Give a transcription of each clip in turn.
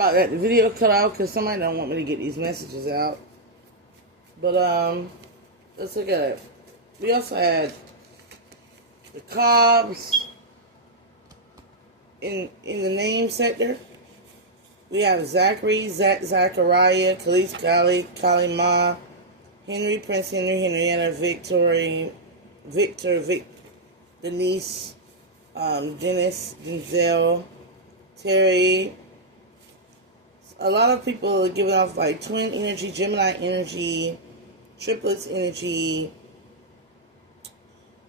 about that. The video cut out because somebody don't want me to get these messages out. But let's look at it. We also had the Cobbs in the name sector. We have Zachary, Zachariah, Khalees, Kali Ma, Henry, Prince Henry, Henrietta, Victor, Denise, Dennis, Denzel, Terry. A lot of people are giving off like twin energy, Gemini energy, triplets energy,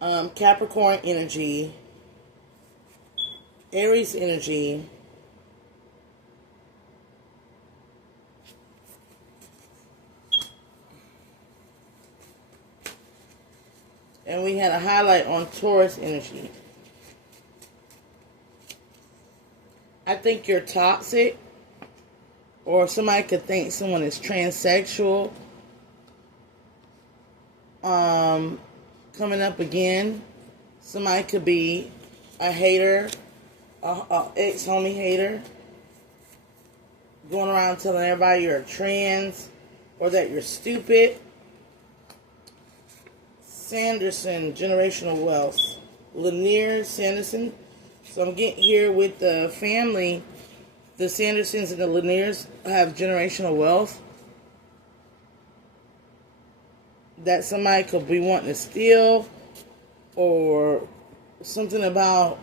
Capricorn energy, Aries energy, and we had a highlight on Taurus energy. I think you're toxic, or somebody could think someone is transsexual. Coming up again, somebody could be a hater, a ex-homie hater, going around telling everybody you're a trans or that you're stupid. Sanderson, generational wealth. Lanier Sanderson. So I'm getting here with the family. The Sandersons and the Laniers have generational wealth that somebody could be wanting to steal, or something about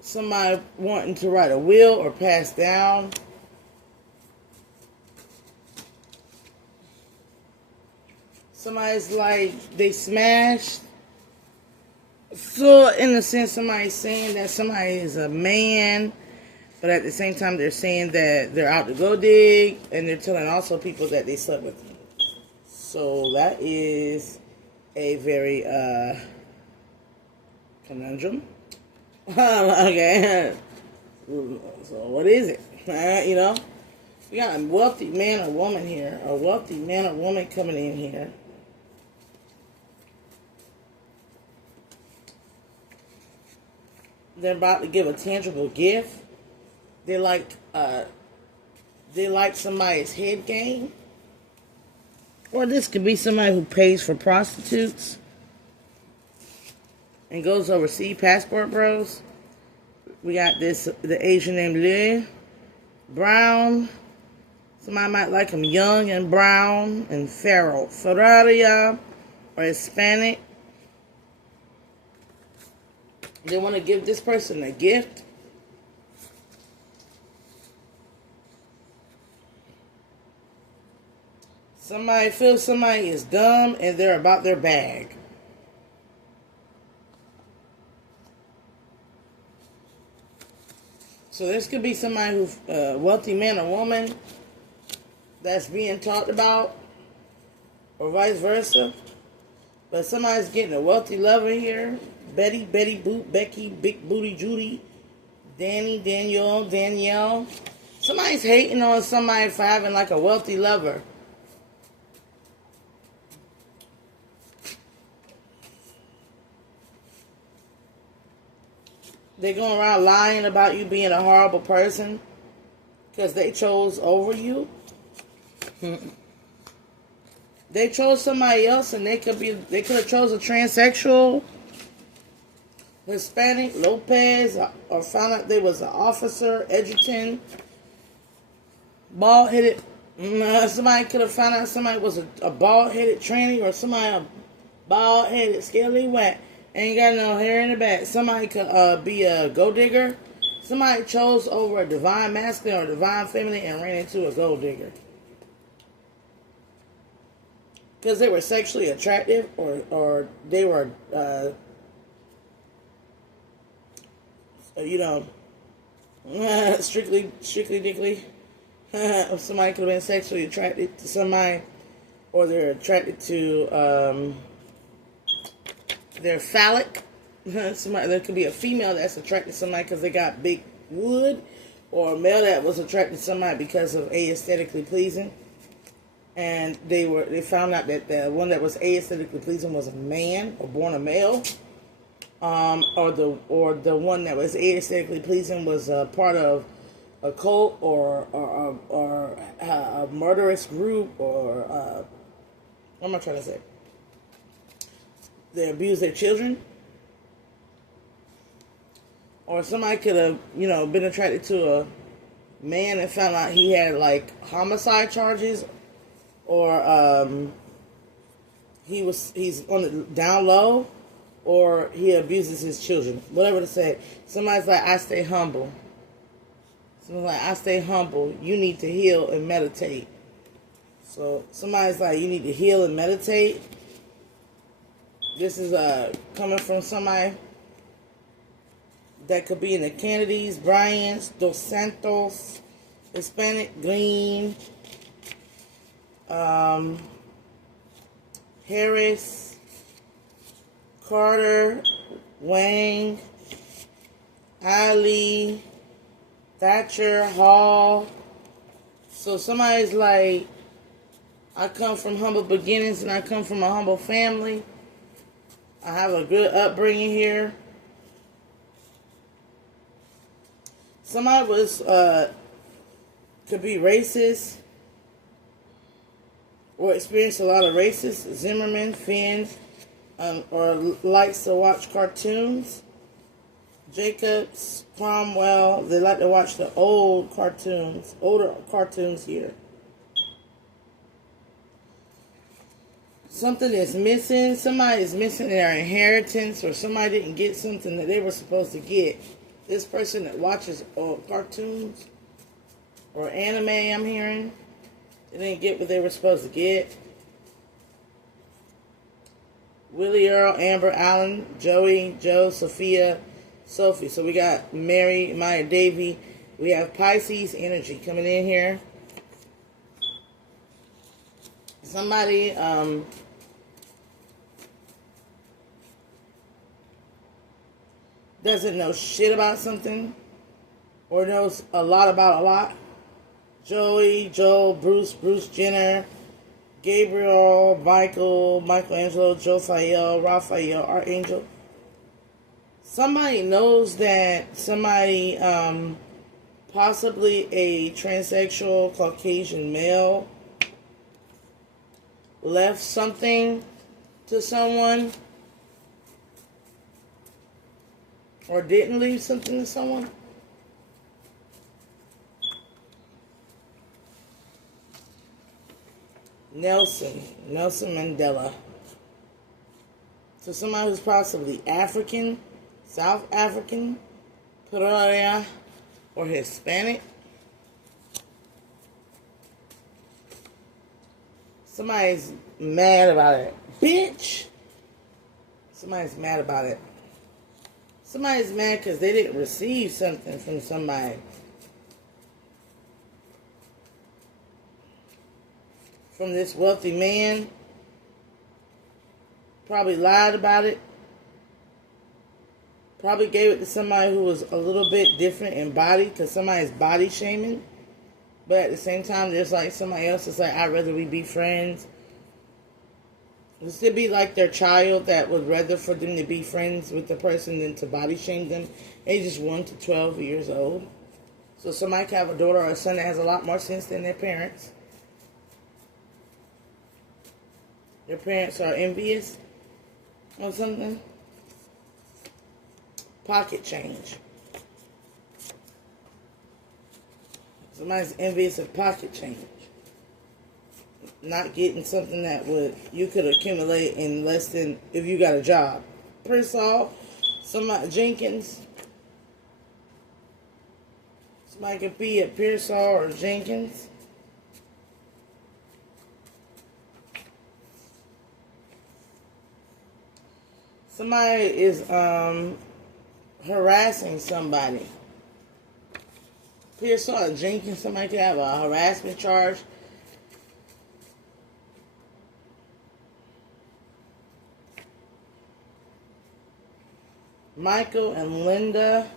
somebody wanting to write a will or pass down. Somebody's like, they smashed. So, in a sense, somebody's saying that somebody is a man, but at the same time, they're saying that they're out to go dig, and they're telling also people that they slept with them. So, that is a very, conundrum. Okay. So, what is it? You know? We got a wealthy man or woman here. A wealthy man or woman coming in here. They're about to give a tangible gift. They like somebody's head game. Or this could be somebody who pays for prostitutes and goes overseas, passport bros. We got the Asian named Liu Brown. Somebody might like him young and brown and feral. Ferraria or Hispanic. They want to give this person a gift. Somebody feels somebody is dumb and they're about their bag. So this could be somebody who's a wealthy man or woman that's being talked about, or vice versa. But somebody's getting a wealthy lover here. Betty, Boot, Becky, Big Booty, Judy, Danny, Danielle. Somebody's hating on somebody for having like a wealthy lover. They're going around lying about you being a horrible person because they chose over you. They chose somebody else, and they could have chose a transsexual, Hispanic, Lopez, or found out they was an officer, Edgerton, bald-headed. Somebody could have found out somebody was a bald-headed tranny, or somebody a bald-headed, scaly whack, ain't got no hair in the back. Somebody could be a gold digger. Somebody chose over a divine masculine or divine feminine and ran into a gold digger. Because they were sexually attractive, or they were, strictly dickly. Somebody could have been sexually attracted to somebody, or they're attracted to, they're phallic. Somebody, there could be a female that's attracted to somebody because they got big wood, or a male that was attracted to somebody because of aesthetically pleasing. And they found out that the one that was aesthetically pleasing was a man, or born a male. Or the one that was aesthetically pleasing was part of a cult or a murderous group or what am I trying to say? They abuse their children, or somebody could have been attracted to a man and found out he had like homicide charges, or he's on the down low, or he abuses his children. Whatever to say. Somebody's like, I stay humble. Somebody's like, I stay humble. You need to heal and meditate. So somebody's like, you need to heal and meditate. This is coming from somebody that could be in the Kennedys, Bryants, Dos Santos, Hispanic, Green, Harris, Carter, Wang, Ali, Thatcher, Hall. So somebody's like, I come from humble beginnings and I come from a humble family. I have a good upbringing here. Somebody was, could be racist or experience a lot of racist. Zimmerman, Finn, or likes to watch cartoons. Jacobs, Cromwell, they like to watch the older cartoons here. Something is missing. Somebody is missing their inheritance, or somebody didn't get something that they were supposed to get. This person that watches cartoons or anime, I'm hearing, they didn't get what they were supposed to get. Willie Earl, Amber Allen, Joey, Joe, Sophia, Sophie. So we got Mary, Maya Davy. We have Pisces energy coming in here. Somebody doesn't know shit about something or knows a lot about a lot. Joey, Joel, Bruce Jenner, Gabriel, Michelangelo, Jophael, Raphael, Archangel. Somebody knows that somebody, possibly a transsexual Caucasian male, left something to someone or didn't leave something to someone. Nelson Mandela. So somebody who's possibly African, South African, Peruvian, or Hispanic. Somebody's mad about it. Bitch! Somebody's mad about it. Somebody's mad because they didn't receive something from somebody. From this wealthy man. Probably lied about it. Probably gave it to somebody who was a little bit different in body, because somebody's body shaming. But at the same time, there's like somebody else that's like, I'd rather we be friends. This could be like their child that would rather for them to be friends with the person than to body shame them. Ages 1 to 12 years old. So somebody could have a daughter or a son that has a lot more sense than their parents. Their parents are envious or something. Pocket change. Somebody's envious of pocket change. Not getting something that you could accumulate in less than if you got a job. Pearsall, somebody Jenkins. Somebody could be at Pearsall or Jenkins. Somebody is harassing somebody. Pearsall or Jenkins, somebody could have a harassment charge. Michael and Linda,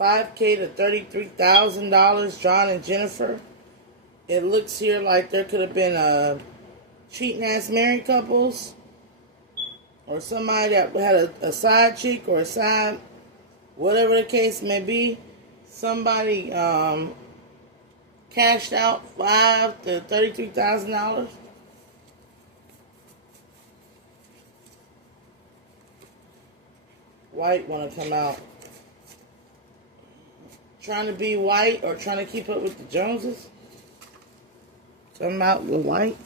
$5,000 to $33,000. John and Jennifer. It looks here like there could have been a cheating ass married couples, or somebody that had a side chick or a side, whatever the case may be. Somebody cashed out $5,000 to $33,000. White want to come out. Trying to be white or trying to keep up with the Joneses. Come out with white.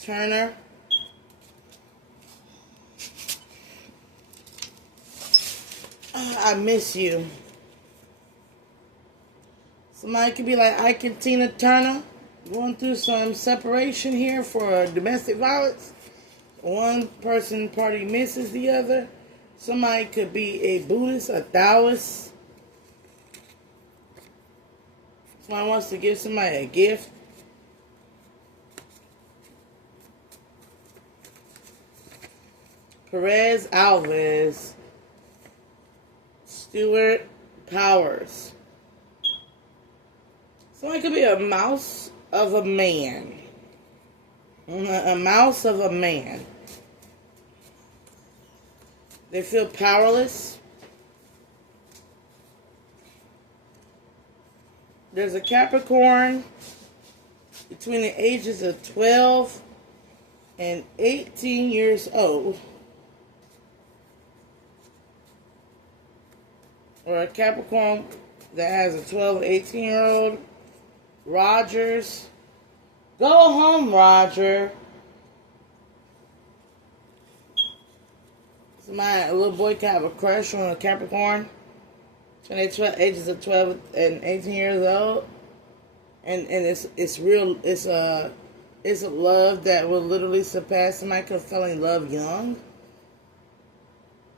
Turner. I miss you. Somebody could be like Ike and Tina Turner, going through some separation here for domestic violence. One person party misses the other. Somebody could be a Buddhist, a Taoist. Somebody wants to give somebody a gift. Perez Alves. Stuart Powers. Somebody could be a mouse of a man. A mouse of a man. They feel powerless. There's a Capricorn between the ages of 12 and 18 years old. Or a Capricorn that has a 12 or 18-year-old. Rogers. Go home, Roger. A little boy can have a crush on a Capricorn. Between the ages of 12 and 18 years old. And it's real. It's a love that will literally surpass. Somebody could have fell in love young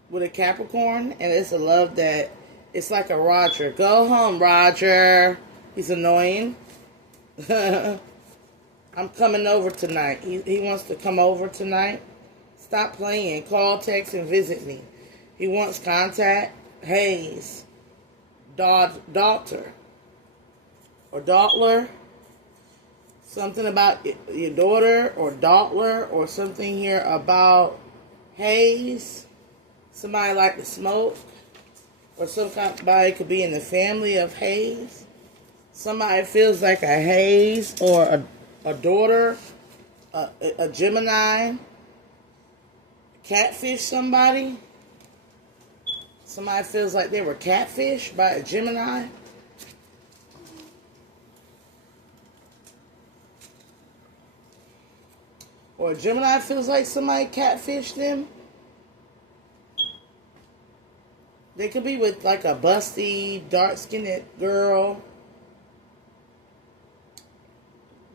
with a Capricorn. And it's a love that it's like a Roger. Go home, Roger. He's annoying. I'm coming over tonight. He wants to come over tonight. Stop playing. Call, text, and visit me. He wants contact. Hayes. Daughter. Or Daughtler. Something about your daughter or Daughtler. Or something here about Hayes. Somebody like to smoke. Or somebody could be in the family of Hayes. Somebody feels like a Hayes or a daughter, a Gemini. Catfish somebody. Somebody feels like they were catfished by a Gemini. Or a Gemini feels like somebody catfished them. They could be with like a busty, dark-skinned girl.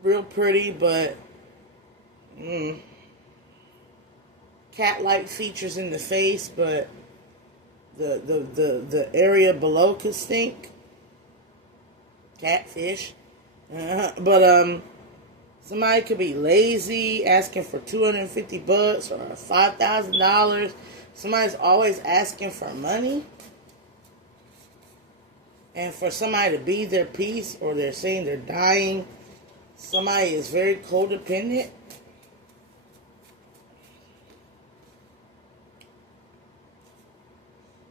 Real pretty, but cat-like features in the face, but the area below could stink. Catfish. But somebody could be lazy, asking for $250 or $5,000. Somebody's always asking for money. And for somebody to be their peace, or they're saying they're dying. Somebody is very codependent.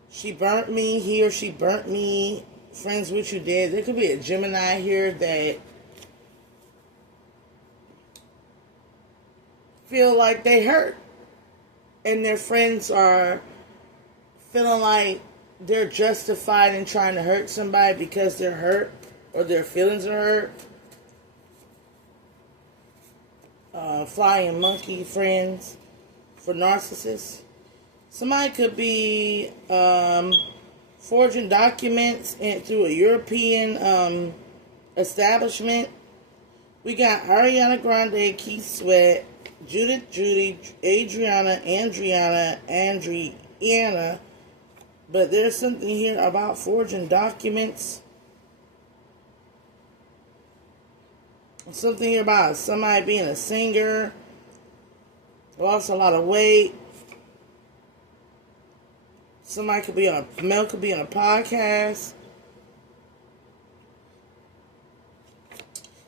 She burnt me, he or she burnt me. Friends with you dead. There could be a Gemini here that feel like they hurt. And their friends are feeling like they're justified in trying to hurt somebody because they're hurt or their feelings are hurt. Flying monkey friends for narcissists. Somebody could be forging documents through a European establishment. We got Ariana Grande, Keith Sweat, Judith, Judy, Adriana, Andriana. But there's something here about forging documents. Something here about somebody being a singer. Lost a lot of weight. Somebody could be on Mel could be on a podcast.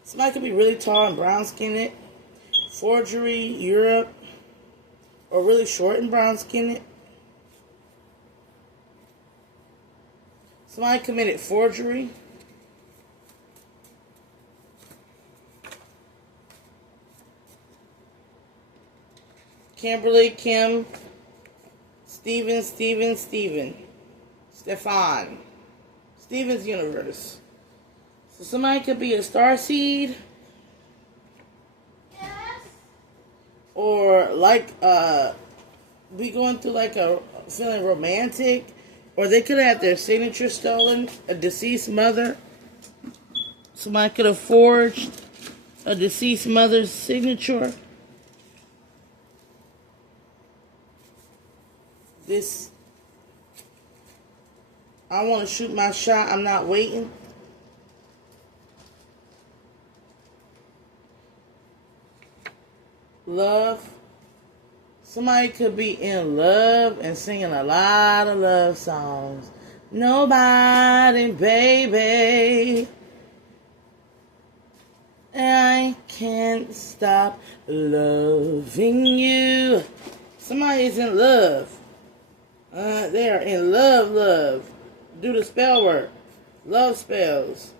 Somebody could be really tall and brown skinned. Forgery, Europe. Or really short and brown skinned. Somebody committed forgery. Kimberly, Kim, Steven, Stefan. Steven's universe. So somebody could be a starseed. Yes. Or like be going through like a feeling romantic. Or they could have their signature stolen. A deceased mother. Somebody could have forged a deceased mother's signature. This, I want to shoot my shot. I'm not waiting. Love. Somebody could be in love and singing a lot of love songs. Nobody, baby. I can't stop loving you. Somebody's in love. They are in love. Do the spell work. Love spells.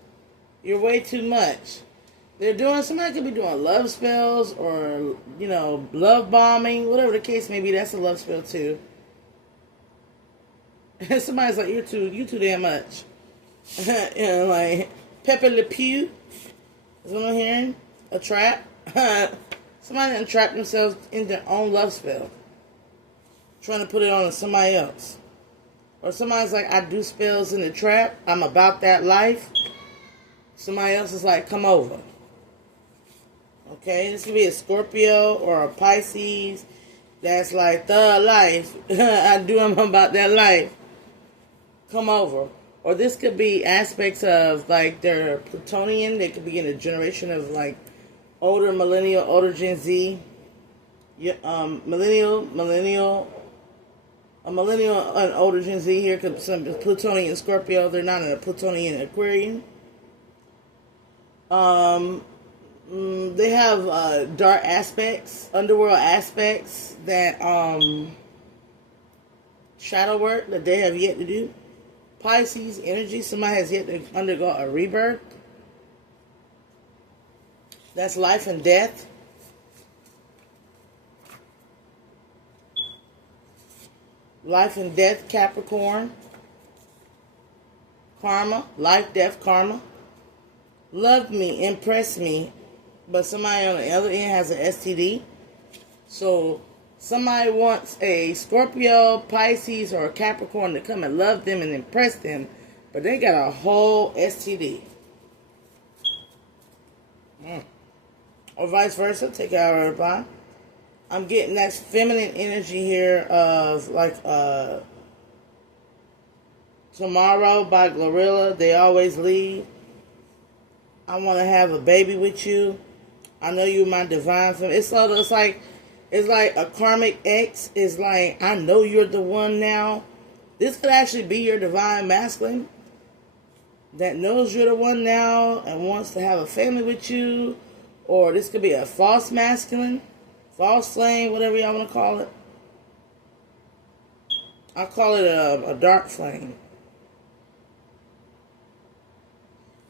You're way too much. Somebody could be doing love spells or, love bombing, whatever the case may be. That's a love spell too. And somebody's like, you too damn much. Like Pepe Le Pew is what I'm hearing. A trap. Somebody done trapped themselves in their own love spell. Trying to put it on somebody else. Or somebody's like, I do spells in the trap. I'm about that life. Somebody else is like, come over. Okay, this could be a Scorpio or a Pisces. That's like the life. I'm about that life. Come over. Or this could be aspects of like they're Plutonian. They could be in a generation of like older millennial, older Gen Z. A millennial and older Gen Z here, because some Plutonian Scorpio, they're not in a Plutonian Aquarian. They have dark aspects, underworld aspects that shadow work that they have yet to do. Pisces energy, somebody has yet to undergo a rebirth. That's life and death. Life and death, Capricorn. Karma, life, death, karma. Love me, impress me, but somebody on the other end has an STD. So somebody wants a Scorpio, Pisces, or a Capricorn to come and love them and impress them, but they got a whole STD. Or vice versa, take out a reply. I'm getting that feminine energy here of like Tomorrow by Glorilla. They always leave. I want to have a baby with you. I know you're my divine feminine. It's like a karmic ex. It's like, I know you're the one now. This could actually be your divine masculine that knows you're the one now and wants to have a family with you. Or this could be a false masculine. False flame, whatever y'all want to call it. I call it a dark flame.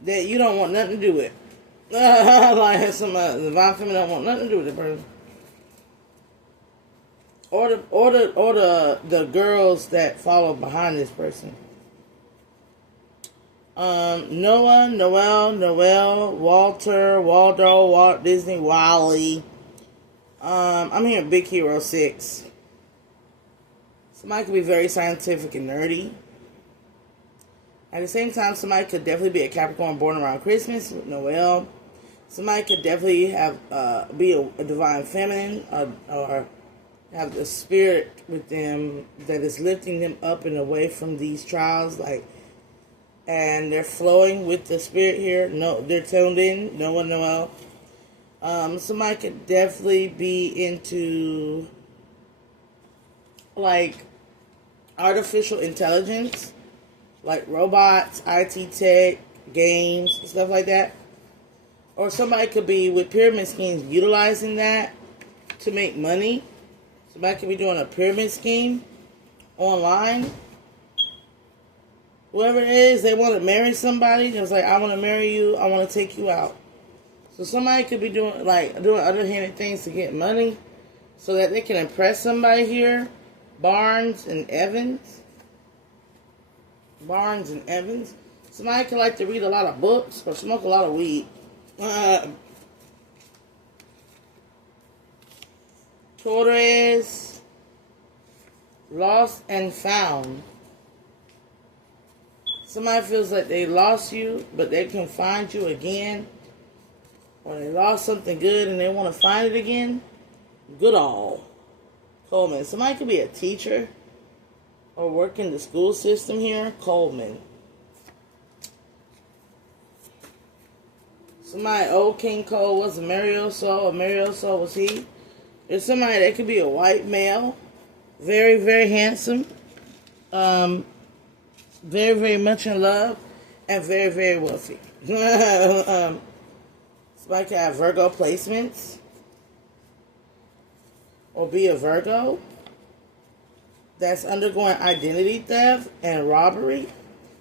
That you don't want nothing to do with. Like some divine feminine don't want nothing to do with it, person. Or the girls that follow behind this person. Noah, Noel, Walter, Waldo, Walt Disney, Wally. I'm hearing Big Hero 6. Somebody could be very scientific and nerdy. At the same time, somebody could definitely be a Capricorn born around Christmas with Noel. Somebody could definitely have be a divine feminine or have the spirit with them that is lifting them up and away from these trials, and they're flowing with the spirit here. No, they're tuned in. Noel. Somebody could definitely be into like artificial intelligence, like robots, IT tech, games, stuff like that. Or somebody could be with pyramid schemes utilizing that to make money. Somebody could be doing a pyramid scheme online. Whoever it is, they want to marry somebody. It's like, I want to marry you. I want to take you out. So somebody could be doing underhanded things to get money so that they can impress somebody here. Barnes and Evans. Barnes and Evans. Somebody could like to read a lot of books or smoke a lot of weed. Torres. Lost and found. Somebody feels like they lost you, but they can find you again. Or they lost something good and they want to find it again. Goodall. Coleman. Somebody could be a teacher or work in the school system here. Coleman. Somebody, old King Cole was a Marioso, or Marioso was he. There's somebody that could be a white male. Very, very handsome. Very, very much in love. And very, very wealthy. Somebody could have Virgo placements. Or be a Virgo that's undergoing identity theft and robbery.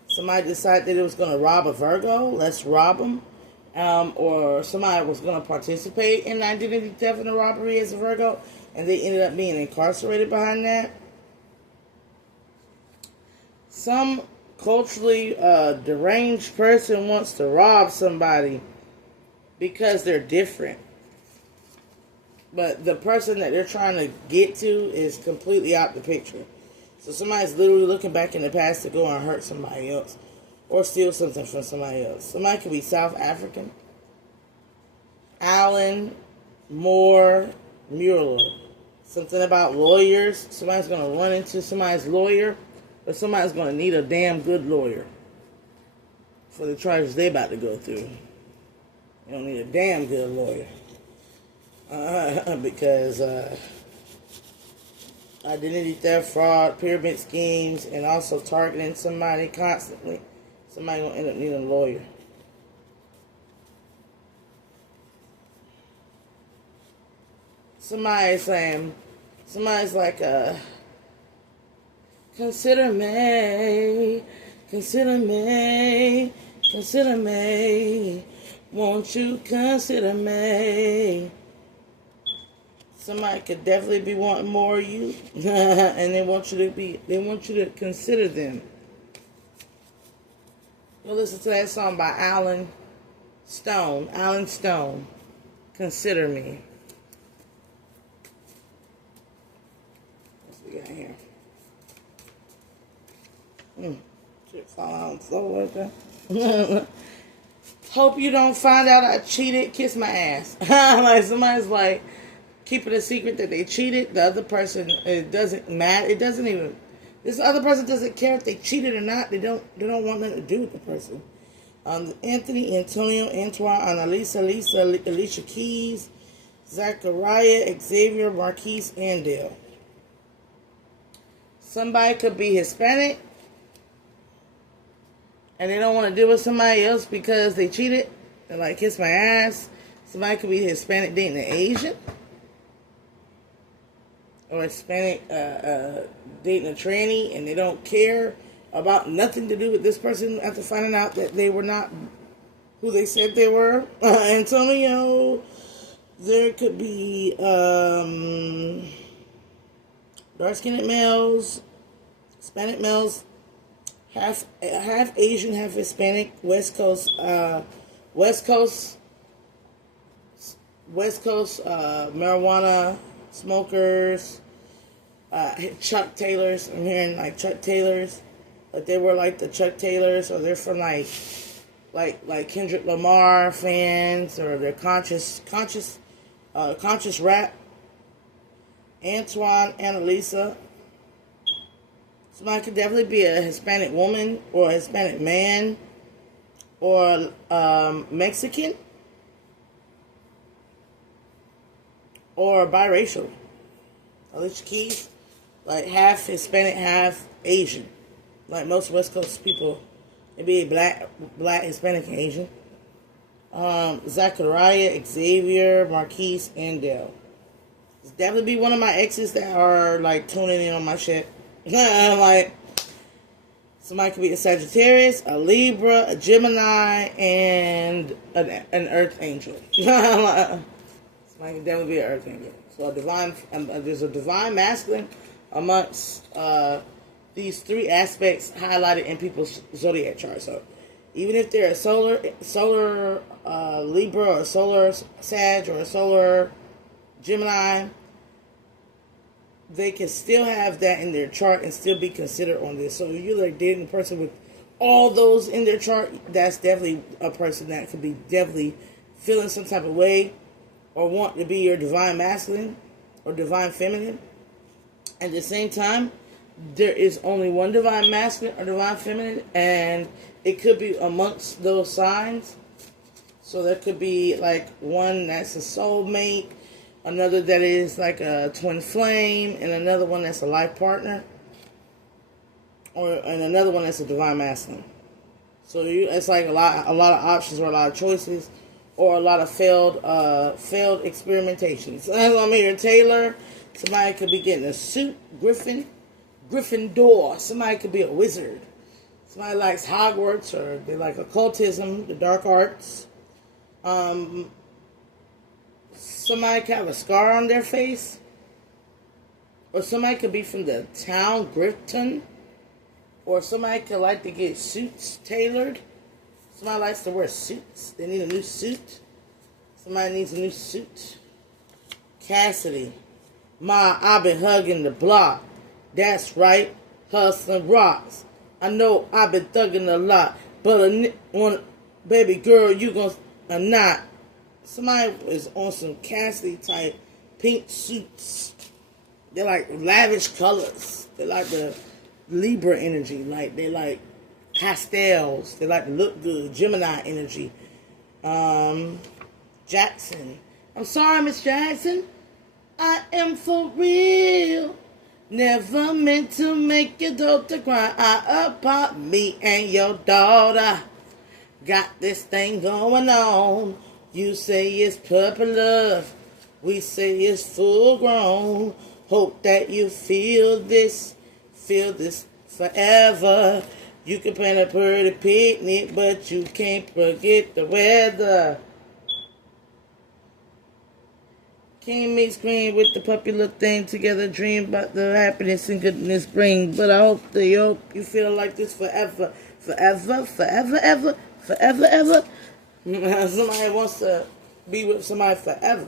Somebody decided that it was going to rob a Virgo. Let's rob them. Or somebody was going to participate in identity theft and robbery as a Virgo, and they ended up being incarcerated behind that. Some culturally deranged person wants to rob somebody because they're different. But the person that they're trying to get to is completely out the picture. So somebody's literally looking back in the past to go and hurt somebody else. Or steal something from somebody else. Somebody could be South African. Alan Moore Mueller. Something about lawyers. Somebody's going to run into somebody's lawyer. Or somebody's going to need a damn good lawyer for the charges they about to go through. You don't need a damn good lawyer. Because identity theft, fraud, pyramid schemes, and also targeting somebody constantly. Somebody gonna end up needing a lawyer. Somebody's like, consider me, consider me, consider me. Won't you consider me? Somebody could definitely be wanting more of you, and they want you to consider them. We'll listen to that song by Alan Stone. Alan Stone, Consider Me. What's we got here? Shit fall out slow like that. Hope you don't find out I cheated. Kiss my ass. Like somebody's like keeping a secret that they cheated. The other person, it doesn't matter. It doesn't even. This other person doesn't care if they cheated or not. They don't want nothing to do with the person. Anthony, Antonio, Antoine, Annalisa, Lisa, Alicia Keys, Zachariah, Xavier, Marquise, Andale. Somebody could be Hispanic, and they don't want to deal with somebody else because they cheated. They're like, kiss my ass. Somebody could be Hispanic dating an Asian. Or Hispanic dating a tranny, and they don't care about nothing to do with this person after finding out that they were not who they said they were. Antonio, there could be dark-skinned males, Hispanic males, half Asian, half Hispanic, West Coast marijuana smokers, Chuck Taylors. I'm hearing like Chuck Taylors, but they were like the Chuck Taylors, or they're from like Kendrick Lamar fans, or they're conscious rap. Antoine, Annalisa. Somebody could definitely be a Hispanic woman or a Hispanic man, or Mexican. Or biracial. Alicia Keys, like half Hispanic, half Asian. Like most West Coast people, they be black, Hispanic, and Asian. Zachariah, Xavier, Marquise, Andale. It's definitely be one of my exes that are like tuning in on my shit. Like Somebody could be a Sagittarius, a Libra, a Gemini, and an Earth angel. Somebody could definitely be an Earth angel. So there's a divine masculine amongst these three aspects highlighted in people's zodiac chart. So even if they're a solar Libra, or a solar Sag, or a solar Gemini, they can still have that in their chart and still be considered on this. So if you're like dating a person with all those in their chart, that's definitely a person that could be definitely feeling some type of way or want to be your divine masculine or divine feminine. At the same time, there is only one divine masculine or divine feminine, and it could be amongst those signs. So there could be like one that's a soulmate, another that is like a twin flame, and another one that's a life partner, and another one that's a divine masculine. So it's like a lot of options, or a lot of choices, or a lot of failed experimentations. As I'm here, Taylor. Somebody could be getting a suit, Gryffindor. Somebody could be a wizard. Somebody likes Hogwarts, or they like occultism, the dark arts. Somebody could have a scar on their face. Or somebody could be from the town Grifton. Or somebody could like to get suits tailored. Somebody likes to wear suits. They need a new suit. Somebody needs a new suit. Cassidy. Ma, I've been hugging the block. That's right. Hustling rocks. I know I've been thugging a lot. But baby girl, you gonna not. Somebody is on some Cassidy type pink suits. They're like lavish colors. They like the Libra energy. Like they like pastels. They like to look good. Gemini energy. Jackson. I'm sorry, Miss Jackson. I am for real. Never meant to make your daughter cry. Apart me and your daughter got this thing going on. You say it's puppy love. We say it's full grown. Hope that you feel this forever. You can plan a pretty picnic, but you can't forget the weather. Can't mix green with the puppy little thing together. Dream about the happiness and goodness bring. But I hope you feel like this forever. Forever, ever. Somebody wants to be with somebody forever.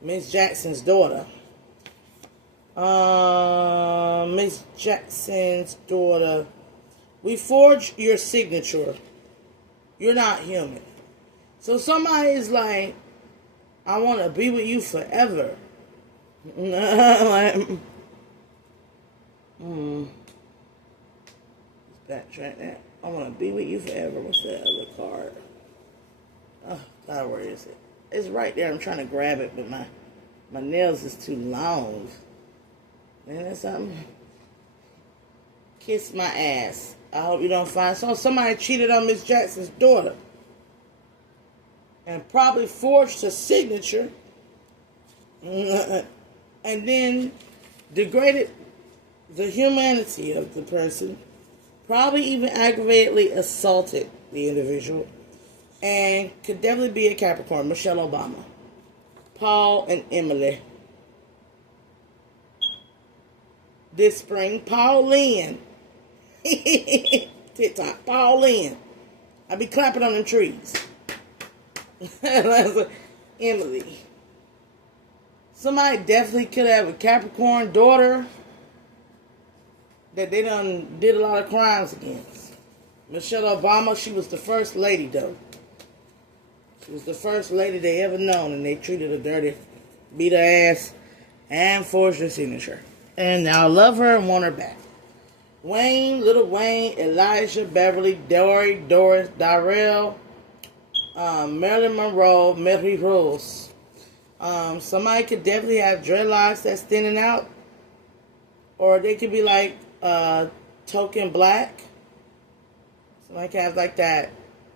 Miss Jackson's daughter. Miss Jackson's daughter. We forge your signature. You're not human. So somebody is like, I want to be with you forever. Let's backtrack that. I want to be with you forever. What's that other card? Oh, God, where is it? It's right there. I'm trying to grab it, but my nails is too long. Man, that's something. Kiss my ass. I hope you don't find somebody cheated on Miss Jackson's daughter and probably forged her signature and then degraded the humanity of the person, probably even aggravatedly assaulted the individual, and could definitely be a Capricorn. Michelle Obama, Paul and Emily. This spring, Pauline. TikTok, Pauline. I be clapping on the trees. Emily. Somebody definitely could have a Capricorn daughter that they done did a lot of crimes against. Michelle Obama, she was the first lady though. She was the first lady they ever known, and they treated her dirty, beat her ass, and forged her signature. And now I love her and want her back. Wayne, Little Wayne, Elijah, Beverly, Dory, Doris, Darrell, Marilyn Monroe, Mary Rose. Somebody could definitely have dreadlocks that's thinning out. Or they could be like token black. Somebody could have like that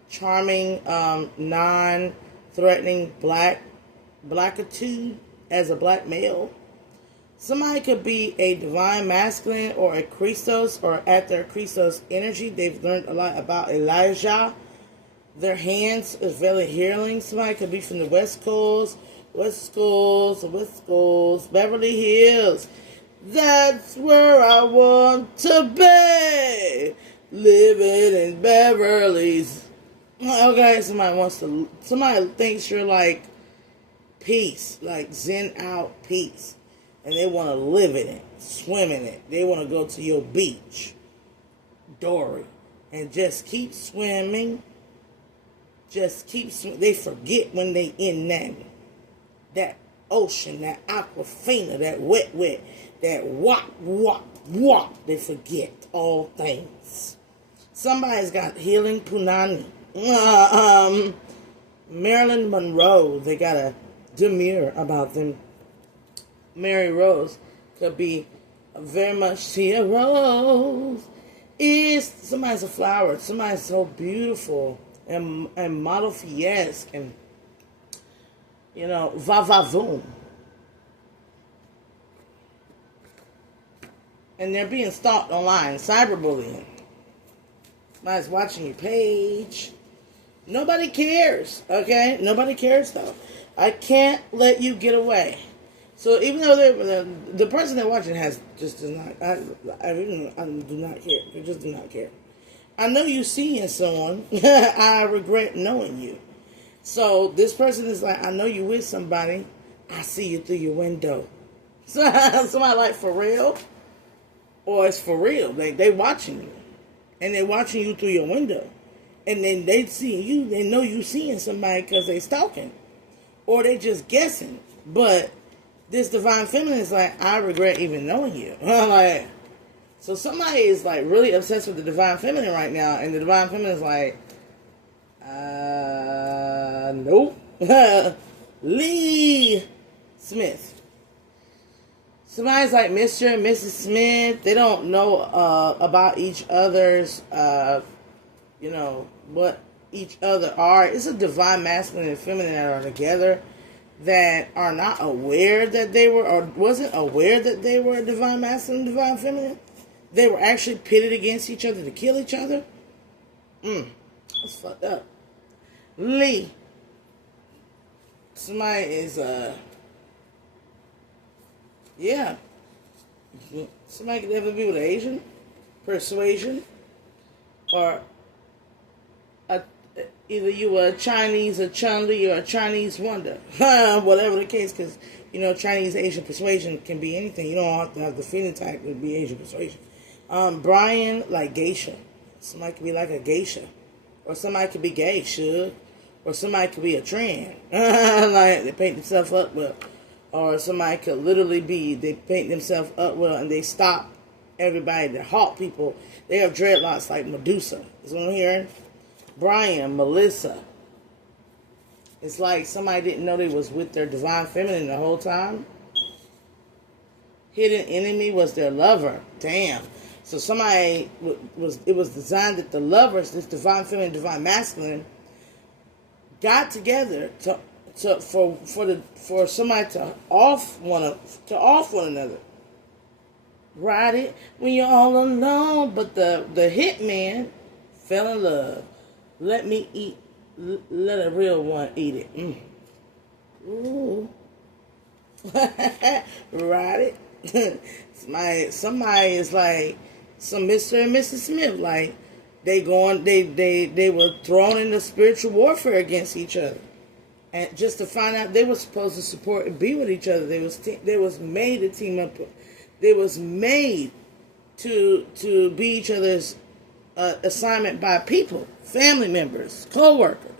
charming, non-threatening blackitude as a black male. Somebody could be a divine masculine or a Christos or at their Christos energy. They've learned a lot about Elijah. Their hands is very healing. Somebody could be from the West Coast, Beverly Hills. That's where I want to be. Living in Beverly's. Okay, somebody thinks you're like peace, like zen out peace. And they want to live in it, swim in it. They want to go to your beach, Dory, and just keep swimming. They forget when they in that ocean, that aquafina, that wet, that wop. They forget all things. Somebody's got healing punani. Marilyn Monroe, they got a demure about them. Mary Rose could be very much Tia Rose. Somebody's a flower. Somebody's so beautiful and model fiesque and va-va-voom. And they're being stalked online, cyberbullying. Somebody's watching your page. Nobody cares, okay? Nobody cares though. I can't let you get away. So even though the person they're watching I do not care. They just do not care. I know you seeing someone. I regret knowing you. So this person is like, I know you with somebody. I see you through your window. So somebody like for real, or it's for real. They watching you, and they're watching you through your window, and then they see you. They know you seeing somebody because they stalking, or they just guessing, but. This divine feminine is like, I regret even knowing you. Like, so somebody is like really obsessed with the divine feminine right now, and the divine feminine is like, nope. Lee Smith. Somebody's like Mr. and Mrs. Smith. They don't know about each other's, what each other are. It's a divine masculine and feminine that are together, that are not aware that they were, or wasn't aware that they were a divine masculine and divine feminine. They were actually pitted against each other to kill each other. That's fucked up. Lee. Somebody is, yeah. Somebody could ever be with an Asian persuasion, or either you were a Chinese, a Chun-Li, or a Chinese wonder. Whatever the case, because, Chinese Asian persuasion can be anything. You don't have to have the phenotype to be Asian persuasion. Brian, like geisha. Somebody could be like a geisha. Or somebody could be gay, Suge. Or somebody could be a trend. Like, they paint themselves up well. Or somebody could literally be, they paint themselves up well and they stop everybody. They halt people. They have dreadlocks like Medusa. Is what I'm hearing? Brian, Melissa. It's like somebody didn't know they was with their divine feminine the whole time. Hidden enemy was their lover. Damn. So somebody it was designed that the lovers, this divine feminine, divine masculine, got together for somebody to off one another. Ride it when you're all alone. But the hitman fell in love. Let a real one eat it. Ooh. Ride it. somebody is like some Mr. and Mrs. Smith, like they were thrown into spiritual warfare against each other. And just to find out they were supposed to support and be with each other. They was made to team up. They was made to be each other's assignment by people, family members, co-workers.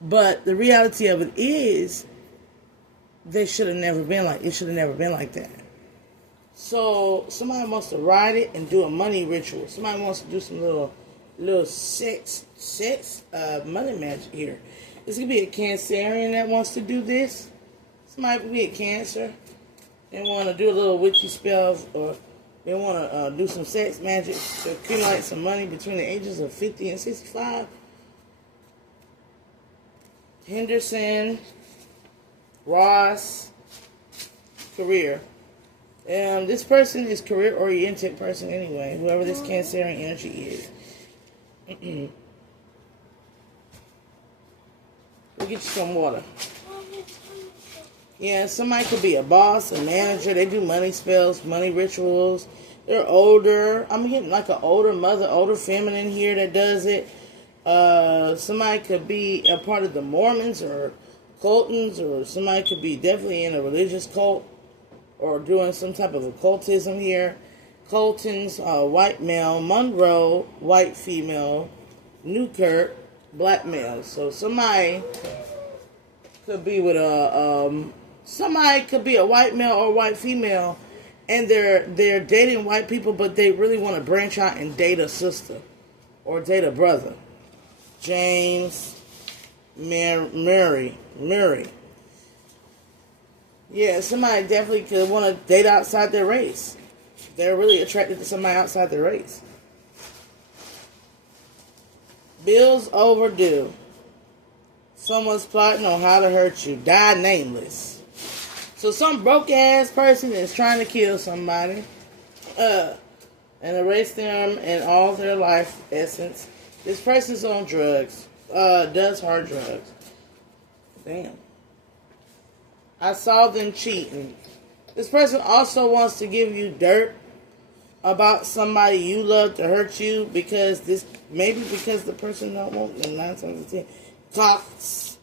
But the reality of it is, it should have never been like that. So somebody wants to ride it and do a money ritual. Somebody wants to do some little sex money magic here. This could be a Cancerian that wants to do this. Somebody could be a Cancer. They want to do a little witchy spell, or they want to do some sex magic to accumulate some money between the ages of 50 and 65. Henderson, Ross, career. This person is career-oriented person anyway, whoever this Cancerian energy is. We'll get you some water. Yeah, somebody could be a boss, a manager. They do money spells, money rituals. They're older. I'm getting like an older mother, older feminine here that does it. Somebody could be a part of the Mormons or Coltons, or somebody could be definitely in a religious cult or doing some type of occultism here. Coltons, white male. Monroe, white female. Newkirk, black male. So somebody could be with somebody could be a white male or white female, and they're dating white people, but they really want to branch out and date a sister or date a brother. James, Mary. Yeah, somebody definitely could want to date outside their race. They're really attracted to somebody outside their race. Bills overdue. Someone's plotting on how to hurt you. Die nameless. So some broke ass person is trying to kill somebody. And erase them and all their life essence. This person's on drugs. Does hard drugs. Damn. I saw them cheating. This person also wants to give you dirt about somebody you love to hurt you because the person don't want them 9 times out of 10. Cox,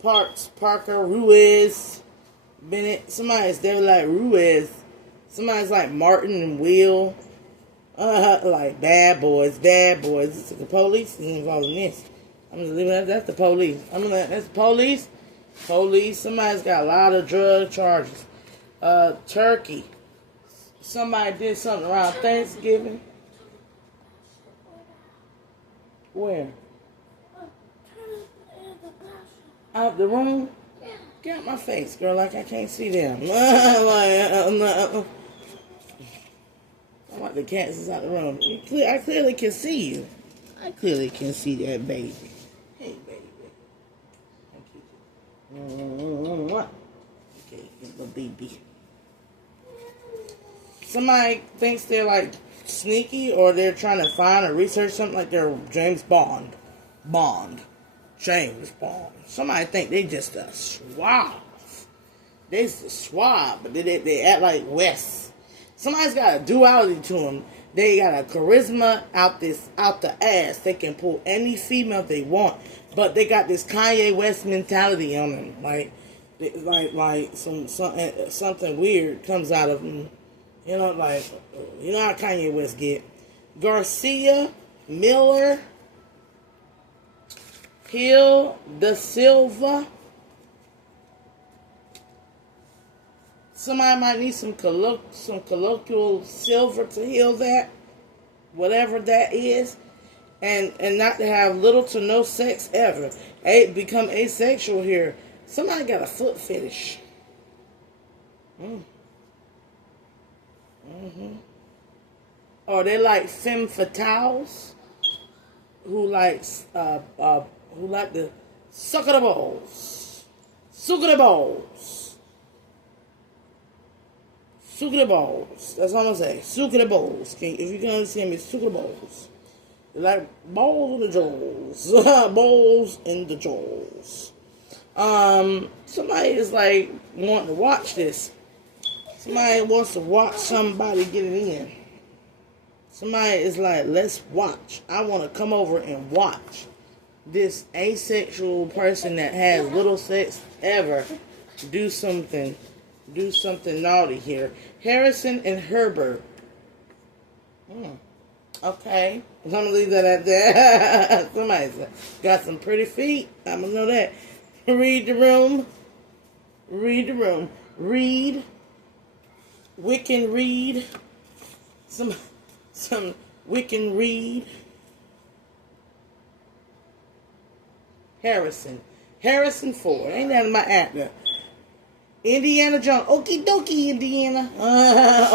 Parks, Parker, Ruiz, Bennett. Somebody's there like Ruiz. Somebody's like Martin and Will. Like bad boys. It's the police is involved in this. I'm just leaving that. That's the police. That's the police. Somebody's got a lot of drug charges. Turkey. Somebody did something around Thanksgiving. Where? Out the room? Get out my face, girl, like I can't see them. I want the cats is out the room. I clearly can see you. I clearly can see that baby. Hey, baby. Thank you. Okay, little baby. Somebody thinks they're like sneaky, or they're trying to find or research something, like they're James Bond. James Bond. Somebody think they just a suave. They just a suave, but they act like West. Somebody's got a duality to them. They got a charisma out the ass. They can pull any female they want, but they got this Kanye West mentality on them. Like something weird comes out of them. You know, like, you know how Kanye West get. Garcia, Miller, Hill, Da Silva. Somebody might need some colloquial silver to heal that, whatever that is, and not to have little to no sex ever. Become asexual here. Somebody got a foot fetish. Or they like femme fatales who like the suck of the balls. That's all I'm gonna say. Suck of the balls. If you can understand me, suck of the balls. They like balls in the jaws. Balls in the jaws. Somebody is like wanting to watch this. Somebody wants to watch somebody get it in. Somebody is like, let's watch. I want to come over and watch this asexual person that has little sex ever do something naughty here. Harrison and Herbert. Okay. I'm going to leave that at that. Somebody's got some pretty feet. I'm going to know that. Read the room. Read. Wiccan Reed. Some Wiccan Reed. Harrison Ford. Ain't that my actor? Indiana Jones. Okie dokie, Indiana.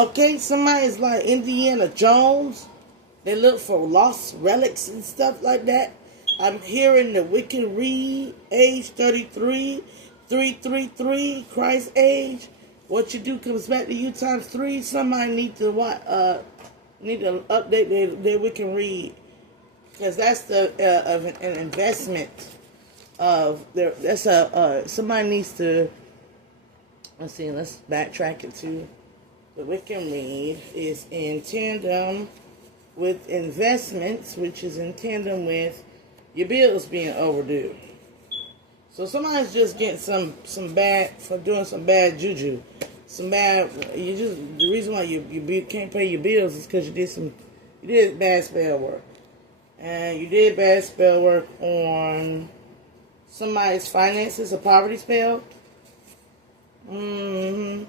Okay, somebody's like Indiana Jones. They look for lost relics and stuff like that. I'm hearing the Wiccan Reed, age 33, 333, Christ age. What you do comes back to you times 3. Somebody need to update their we can read, because that's the of an investment of their. That's somebody needs to. Let's see. Let's backtrack it to the we can read is in tandem with investments, which is in tandem with your bills being overdue. So somebody's just getting some bad for doing some bad juju, some bad. The reason why you can't pay your bills is because you did bad spell work, and you did bad spell work on somebody's finances, a poverty spell. You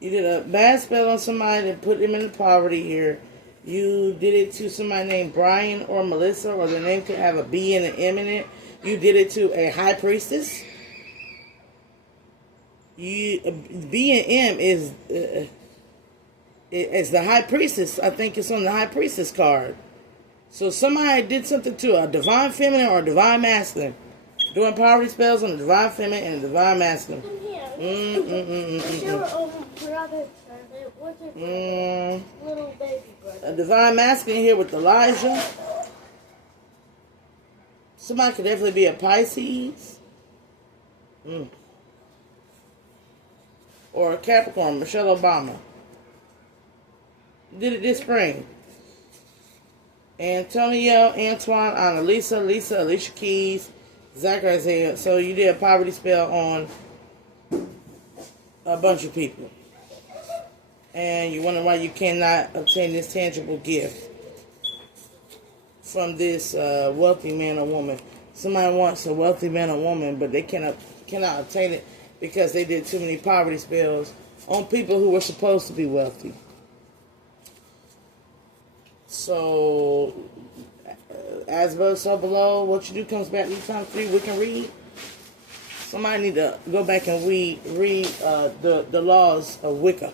did a bad spell on somebody that put them into poverty here. You did it to somebody named Brian or Melissa, or the name could have a B and an M in it. You did it to a high priestess. B and M is the high priestess. I think it's on the high priestess card. So somebody did something to a divine feminine or a divine masculine, doing poverty spells on the divine feminine and the divine masculine. Little baby brother. A divine masculine here with Elijah. Somebody could definitely be a Pisces. Or a Capricorn, Michelle Obama. Did it this spring. Antonio, Antoine, Annalisa, Lisa, Alicia Keys, Zach Isaiah. So you did a poverty spell on a bunch of people. And you wonder why you cannot obtain this tangible gift from this wealthy man or woman. Somebody wants a wealthy man or woman, but they cannot obtain it because they did too many poverty spells on people who were supposed to be wealthy. So, as above, so below. What you do comes back to you times 3. We can read. Somebody need to go back and read the laws of Wicca.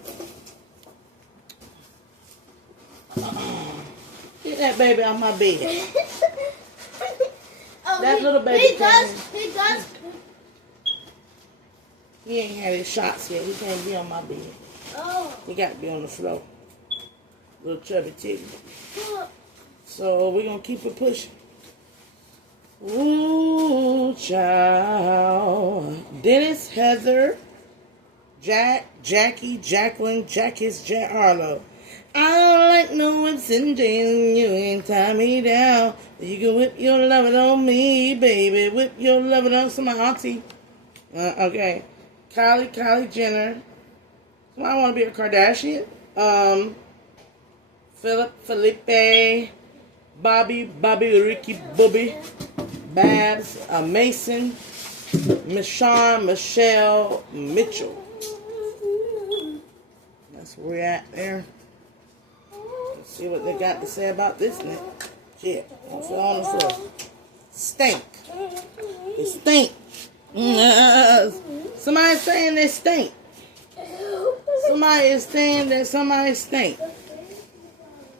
Get that baby on my bed. That little baby. He does. He ain't had his shots yet. He can't be on my bed. Oh. He got to be on the floor. Little chubby titty. So we're going to keep it pushing. Ooh, child. Dennis, Heather, Jack, Jackie, Jacqueline, Jackies, Jack Harlow. I don't like no whips and chains. You ain't tie me down. You can whip your lovin' on me, baby. Whip your lovin' on some auntie. Okay. Kylie Jenner. So I want to be a Kardashian. Felipe, Bobby, Ricky, Bobby, Babs, Mason, Michonne, Michelle, Mitchell. That's where we're at there. Let's see what they got to say about this now. Shit, don't fall on the floor. Stink. It stink. Somebody's saying they stink. Somebody is saying that somebody stink.